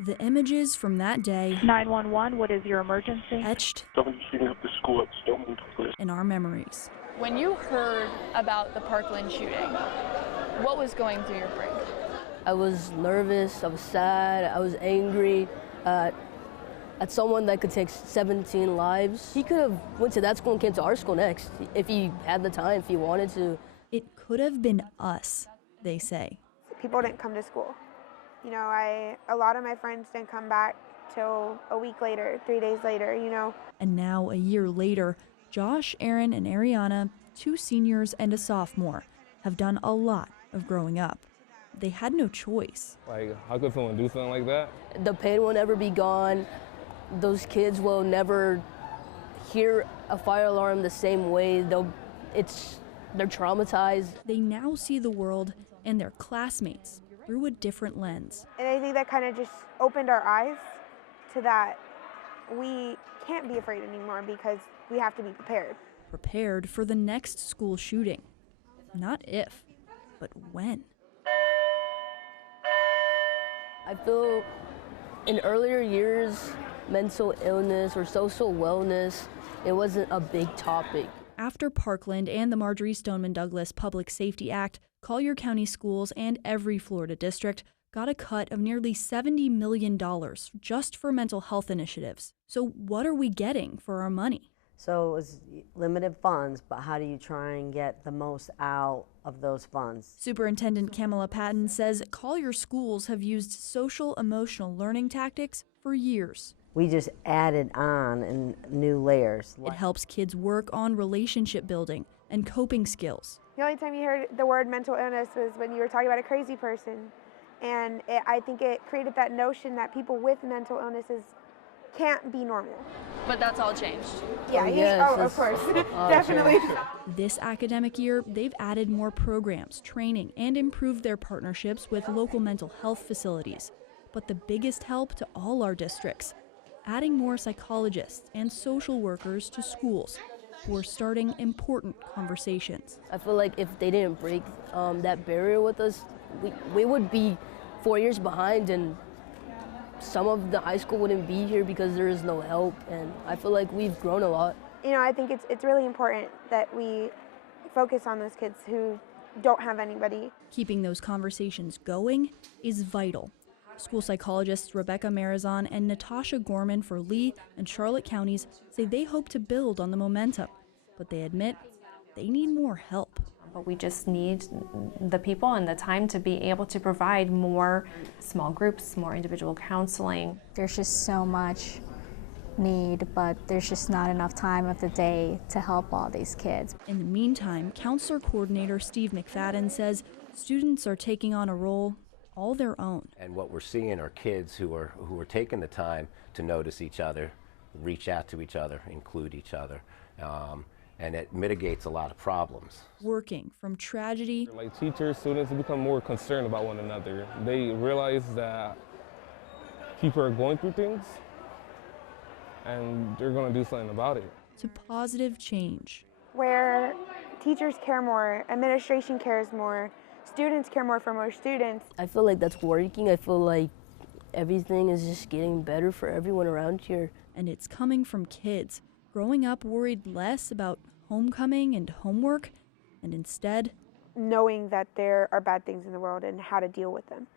The images from that day 911, what is your emergency? etched Somebody shooting up the school at Stoneman. in our memories. When you heard about the Parkland shooting, what was going through your brain? I was nervous, I was sad, I was angry at someone that could take 17 lives. He could have went to that school and came to our school next if he had the time, if he wanted to. It could have been us, they say. People didn't come to school. You know, a lot of my friends didn't come back till a week later, 3 days later, you know. And now, a year later, Josh, Aaron, and Ariana, 2 seniors and a sophomore, have done a lot of growing up. They had no choice. Like, how could someone do something like that? The pain will never be gone. Those kids will never hear a fire alarm the same way. They're traumatized. They now see the world and their classmates through a different lens. And I think that kind of just opened our eyes to that we can't be afraid anymore because we have to be prepared. Prepared for the next school shooting. Not if, but when. I feel in earlier years, mental illness or social wellness, it wasn't a big topic. After Parkland and the Marjorie Stoneman Douglas Public Safety Act, Collier County Schools and every Florida district got a cut of nearly $70 million just for mental health initiatives. So what are we getting for our money? So it was limited funds, but how do you try and get the most out of those funds? Superintendent Kamala Patton says Collier schools have used social-emotional learning tactics for years. We just added on in new layers. It helps kids work on relationship building and coping skills. The only time you heard the word mental illness was when you were talking about a crazy person. And I think it created that notion that people with mental illnesses can't be normal. But that's all changed. Yeah, yes, of course, definitely. This academic year, they've added more programs, training, and improved their partnerships with local mental health facilities. But the biggest help to all our districts, adding more psychologists and social workers to schools who are starting important conversations. I feel like if they didn't break that barrier with us, we would be 4 years behind, and some of the high school wouldn't be here because there is no help, and I feel like we've grown a lot. You know, I think it's really important that we focus on those kids who don't have anybody. Keeping those conversations going is vital. School psychologists Rebecca Marizon and Natasha Gorman for Lee and Charlotte counties say they hope to build on the momentum, but they admit they need more help. But we just need the people and the time to be able to provide more small groups, more individual counseling. There's just so much need, but there's just not enough time of the day to help all these kids. In the meantime, counselor coordinator Steve McFadden says students are taking on a role all their own. And what we're seeing are kids who are taking the time to notice each other, reach out to each other, include each other, and it mitigates a lot of problems. Working from tragedy. Like teachers, students become more concerned about one another. They realize that people are going through things and they're going to do something about it. To positive change. Where teachers care more, administration cares more, students care more for more students. I feel like that's working. I feel like everything is just getting better for everyone around here. And it's coming from kids growing up worried less about homecoming and homework, and instead knowing that there are bad things in the world and how to deal with them.